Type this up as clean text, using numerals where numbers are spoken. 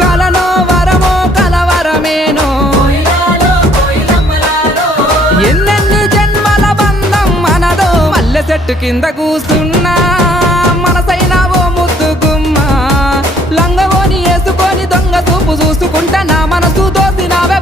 కలలో వరమో కలవరమేనో ఎన్నెన్ని జన్మల బంధం మనదో మల్లె చెట్టు కింద కూసున్నా మనసైన ఓ ముద్దు గుమ్మ లంగవోని వేసుకొని దొంగ చూపు చూసుకుంటా నా మనసు దోసినావే